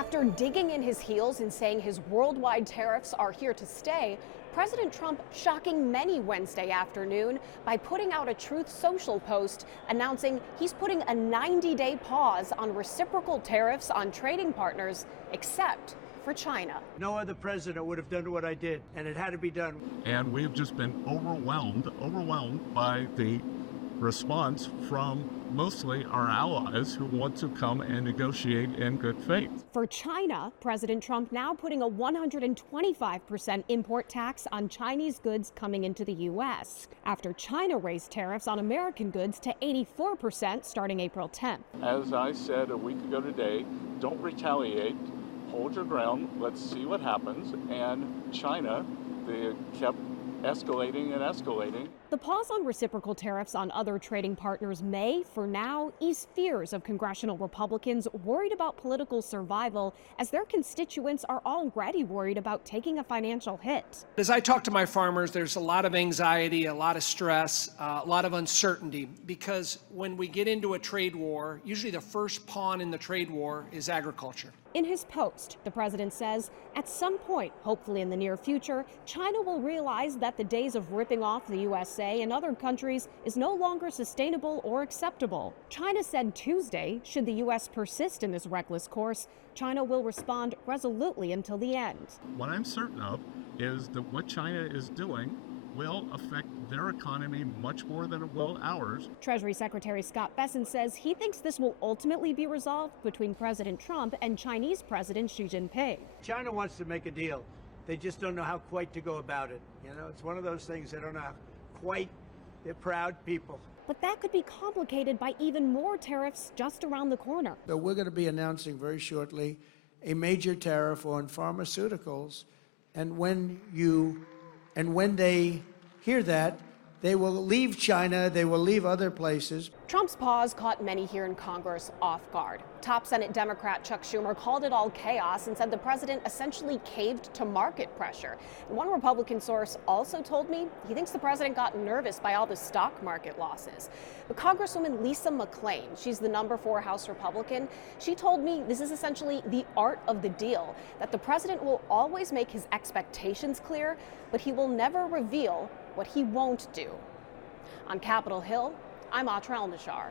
After digging in his heels and saying his worldwide tariffs are here to stay, President Trump shocking many Wednesday afternoon by putting out a Truth Social post announcing he's putting a 90-day pause on reciprocal tariffs on trading partners, except for China. No other president would have done what I did, and it had to be done. And we've just been overwhelmed by the response from mostly our allies who want to come and negotiate in good faith. For China, President Trump now putting a 125% import tax on Chinese goods coming into the U.S. after China raised tariffs on American goods to 84% starting April 10th. As I said a week ago today, don't retaliate, hold your ground, let's see what happens. And China, they kept escalating and escalating. The pause on reciprocal tariffs on other trading partners may, for now, ease fears of congressional Republicans worried about political survival as their constituents are already worried about taking a financial hit. As I talk to my farmers, there's a lot of anxiety, a lot of stress, a lot of uncertainty, because when we get into a trade war, usually the first pawn in the trade war is agriculture. In his post, the president says, at some point, hopefully in the near future, China will realize that the days of ripping off the USA and other countries is no longer sustainable or acceptable. China said Tuesday, should the U.S. persist in this reckless course, China will respond resolutely until the end. What I'm certain of is that what China is doing will affect their economy much more than it will ours. Treasury Secretary Scott Bessent says he thinks this will ultimately be resolved between President Trump and Chinese President Xi Jinping. China wants to make a deal. They just don't know how quite to go about it. You know, it's one of those things they don't know how quite. They're proud people. But that could be complicated by even more tariffs just around the corner. So we're going to be announcing very shortly a major tariff on pharmaceuticals, and when they hear that, they will leave China, they will leave other places. Trump's pause caught many here in Congress off guard. Top Senate Democrat Chuck Schumer called it all chaos and said the president essentially caved to market pressure. And one Republican source also told me he thinks the president got nervous by all the stock market losses. But Congresswoman Lisa McClain, she's the number 4 House Republican, she told me this is essentially the art of the deal, that the president will always make his expectations clear, but he will never reveal what he won't do. On Capitol Hill, I'm Atra El-Nashar.